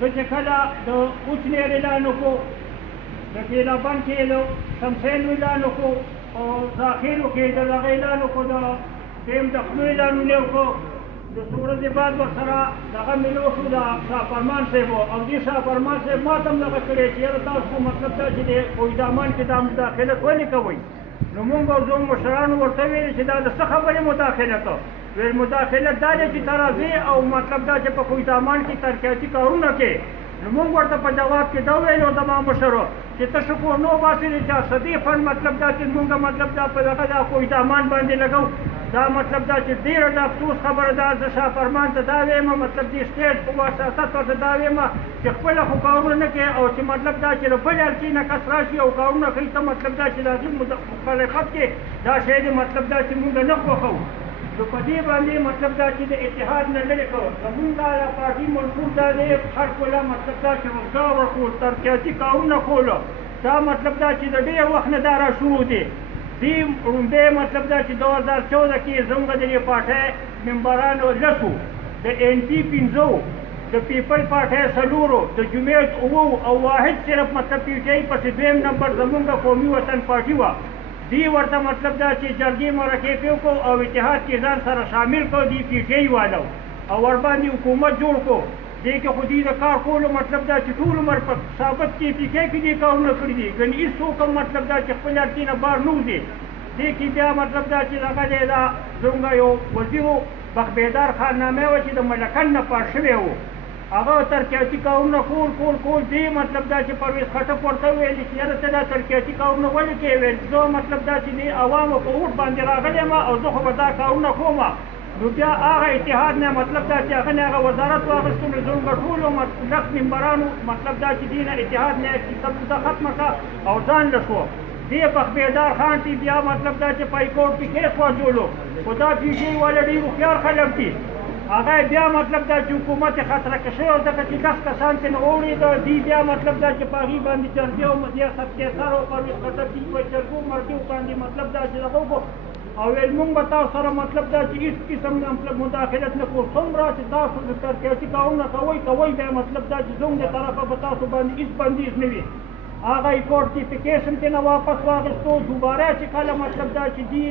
زه چې کله د کوچنیر اعلان وکړو د ګیلابند کې د شمسین اعلان وکړو او داخلو کې د دغه اعلان وکړو د دیم د خلو اعلانونه وکړو د څو ورځې بعد ورسره دغه ملو شو د شاهفرمان صاحب او دې شاهفرمان صاحب ما ته هم دغه کړی چې یاره تاسو مطلب دا چې د کوهدامان کې دا مداخلت ولې کوئ نو مونږ او زموږ مشرانو ورته ویلې چې دا د څه خبرې مداخلت ویل مداخلت دا دی چې ته راځې او مطلب دا چې په کوهدامان کې ترقیاتي کارونه کې نو مونږ ورته په جواب کې دا ویلو زما مشرو چې ته شکر نو باسې د چا صدي فنډ مطلب دا چې مونږ مطلب دا په دغه دا کوهدامان باندې لګو دا مطلب دا چې ډېره د افسوس خبره ده زه شاهفرمان ته دا وایم مطلب دې سټیټ په واسطه ورته دا وایم چې خپله خو کارونه نه کوي او چې مطلب دا چې له بلې حلقې نه کس راشي او کارونه کوي ته مطلب دا چې د هغې مخالفت کې دا شی دی مطلب دا چې مونږ نه خوښوو نو په دې باندې مطلب دا چې د اتحاد نه لرې کړو زمونږ د پارټي منشور دا دی خلکو له مطلب دا چې روزګار ورکول ترقیاتي کارونه کولو دا مطلب دا چې د ډېر وخت نه دا را شروع دی دې رومبی مطلب دا چې 2014 کې زموږ د دې پارټۍ ممبرانو لسو د ان پي 15 د پیپل پارټۍ 4 د جمعیت 9 او واحد صرف مطلب پی ټی آی پسې دویم نمبر زموږ قومي وطن پارټي وه دی ورته مطلب دا چې جرګې مرکې پې وکړو او اتحاد کې ځان سره شامل کړو دی پی ټی آی والو او ورباندې حکومت جوړ کړو دې کې خو دې د کار کولو مطلب دا چې ټول عمر په ثابت کې پی کې دې کارونه کړي دي ګنې هېڅوک هم مطلب دا چې خپل اړتې نه بار نه وځي دې کې بیا مطلب دا چې دغه دی دا زموږ یو وزیر و بخبیدار خان نامه وه چې د ملکن نه پاس شوی و هغه ترقیاتي کارونه کول دې مطلب دا چې پرویز خټک ورته ویلي چې یاره ته دا ترقیاتي کارونه ولې کوې ویل زه مطلب دا چې دې عوامو په اوټ باندې راغلی یم او زه خو به دا کارونه کوم نو بیا هغه اتحاد نه مطلب دا چې هغه نه هغه وزارت واخیستو نو زموږ ټولو لس ممبرانو مطلب دا چې دې نه اتحاد نه سبوده ختمه کړه او ځان له شو دې بخبیدار خان ته بیا مطلب دا چې په هایکورټ کې کیس واچولو خو دا پی ټي آی والا ډېر هوښیار خلک دي هغه بیا مطلب دا چې حکومت یې خطره کې شوی او ځکه چې 10 کسان ترې نه واورېده دې بیا مطلب دا چې په هغې باندې جرګې او ریاست کیسر او پرویز خټک دي په جرګو مرګو باندې مطلب دا چې دغه وکړو او ویل مونږ به تاسو سره مطلب دا چې هېڅ قسم مطلب مداخلت نه کوو څومره چې تاسو د ترقیاتي کارونه کوئ بیا مطلب دا چې زموږ د طرفه به تاسو باندې هېڅ بندیز نه وي هغه کورټیفیکیشن ترې نه واپس واخېستو دوباره چې کله مطلب دا چې دې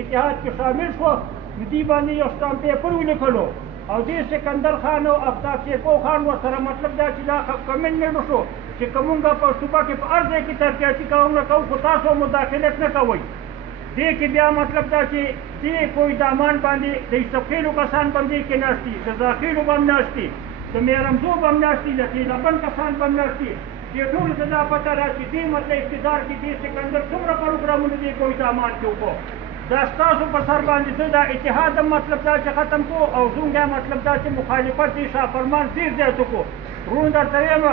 اتحاد کې شامل شوه نو دې باندې یو سټامپ پیپر ولیکلو او دې سکندر خان او افتاب شیخو خان ورسره مطلب دا چې دا کمنټ وشو چې که مونږ په صوبه کې په هر ځای کې ترقیاتي کارونه کوو خو تاسو مداخلت نه کوئ دې کې بیا مطلب دا چې دې کوهدامان باندې د یوسفخیلو کسان باندې کې ناست دي د زاخیلو به هم ناست دي د میرمزو به هم ناست دي د قیلبند کسان به هم ناست دي دې ټولو ته دا پته را چې دې مطلب اقتدار کې دې سکندر څومره پروګرامونه دې کوهدامان کې وکړو دا ستاسو په سر باندې زه دا اتحاد هم مطلب دا چې ختم کړو او زموږ مطلب دا چې مخالفت دې شاهفرمان ډېر زیات وکړو ورونو درته وایم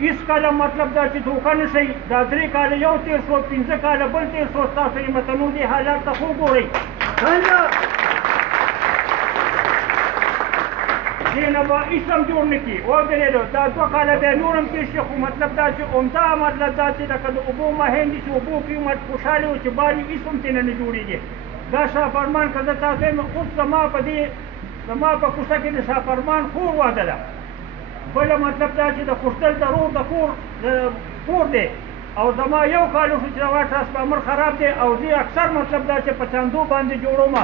هېڅ کله مطلب دا چې دوکه نه شئ دا 3 کاله یو تېر شو 15 کاله بل تېر شو ستاسو یې متنو دې حالات ته خو وګورئ دې نه به هېڅ هم جوړ نه کړي ودرېدو دا 2 کاله بیا نور هم تېر شي خو مطلب دا چې عمده مطلب دا چې لکه د اوبو مهین دي چې اوبو کې خوشحالې و چې باري هېڅ هم ترېنه نه جوړېږي دا شاهفرمان که زه تاسو وایم اوس زما په کوڅه کې د شاهفرمان خور واده ده بله مطلب دا چې د خوشتل د رور د کور دی او زما یو کال وشو چې زما ټرانسفارمر خراب دی او زه اکثر مطلب دا چې په چاندو باندې جوړوم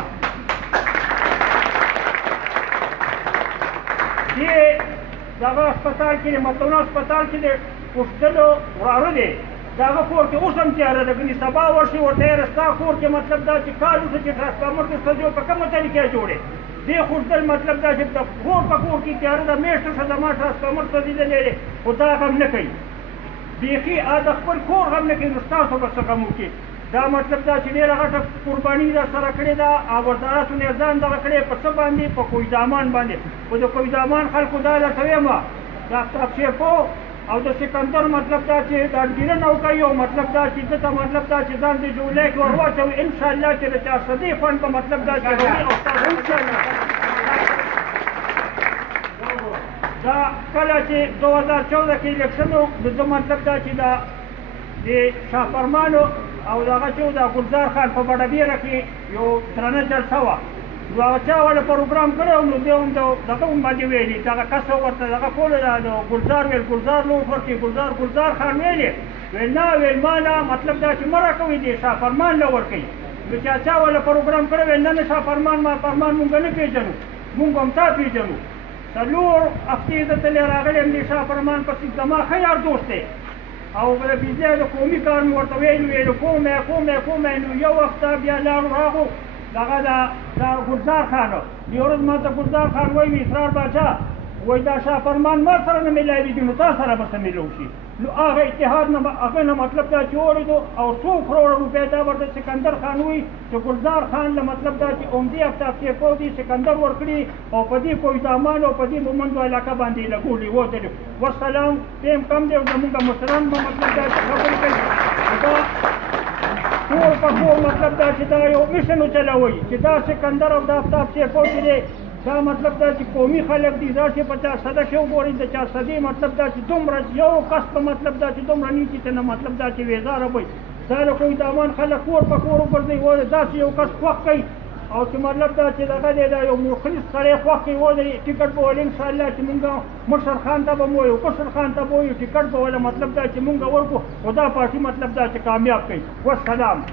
دې دغه هسپتال کې د متونو هسپتال کې د خوشتلو وراره دی د هغه کور کې اوس هم تیاره ده ګنې سبا ورشي ورته یې ستا کور کې مطلب دا چې کال وشو چې ټرانسفارمر دې سوځو په کومه طریقه جوړې دې خوشدل مطلب دا چې د کور په کور کې تیاره ده میاشته ښه زما ټرانسفارمر سوځېدلی دی خو دا غم نه کوي بیخي د خپل کور غم نه کوي نو ستاسو به څه غم وکړي دا مطلب دا چې ډېره غټه قرباني در سره کړې ده او وزارتونو یې ځان دغه کړی په څه باندې په کوهدامان باندې خو د کوهدامان خلکو دا درته وایم د افتاب شیرپو او د سکندر مطلب دا چې د انګیرنه وکوي او مطلب دا چې ده ته مطلب دا چې ځان دې جوړلی کې ور واچوي انشاءالله چې د 400 فنډ په مطلب دا چې دا کله چې 2014 کې الیکشن و نو زه مطلب دا چې د شاهفرمانو او دغه چې د ګلزار خان په بډه بیره کې یو درنه جلسه وه نو هغه چا والا پروګرام کړی نو دی هم دغه هم باندې ویلي دغه کس ورته دغه کولی د ګلزار ویل ګلزار لوټ ورکړي ګلزار خان ویلې ویل نه ویل ما نه مطلب دا چې مه راکوئ دې شاه فرمان نه ورکوئ نو چا والا پروګرام کړی ویل نه شاه فرمان ما فرمان مونږ نه پېژنو مونږ هم تا پېژنو څلور هفتې زه تللی راغلی یم دې شاه فرمان پسې زما ښه یار دوست دی او بله بېځایه د قومي کار مې ورته ویلو کوم نو یو وخته بیا لاړو راغو دغه دا ګلزار خان یو ورځ ما ته ګلزار خان وایي اسرار باچا وایي دا شاه فرمان ما سره نه میلاوېږي نو تا سره به څه میلو شي نو هغه اتحاد نه هغه نه مطلب دا چې وړېدو او 100 کروڑه روپۍ دا ورته سکندر خان وایي چې ګلزار خان له مطلب دا چې عمدې افتابچې پودي سکندر ورکړي او په دې کوهستان او په دې مومندو علاقه باندې یې لګولي وتلي والسلام ټیم کم دی او زمونږ مشران به مطلب دا چې خبرې کوي دا ټول په ټول مطلب دا چې دا یو میشن وچلوئ چې دا سکندر او دا افتابچې پو چې دی دا مطلب دا چې قومي خلک دي دا چې 50 کې وګورئ د 400 مطلب دا چې دومره یو کس په مطلب دا چې دومره نیچې ته نه مطلب دا چې ویزاره وي دا له کوهستان خلک کور په کور وګرځوي و داسې یو کس خوښ کوي او چې مطلب دا چې دغه دی دا یو مخلص سړی خوښ کوي ودرې ټکټ به ولې انشاءالله چې مونږ مشر خان ته به مو وایو کشر خان ته به وایو ټکټ به وله مطلب دا چې مونږ ورکړو خو دا پارټي مطلب دا چې کامیاب کوي والسلام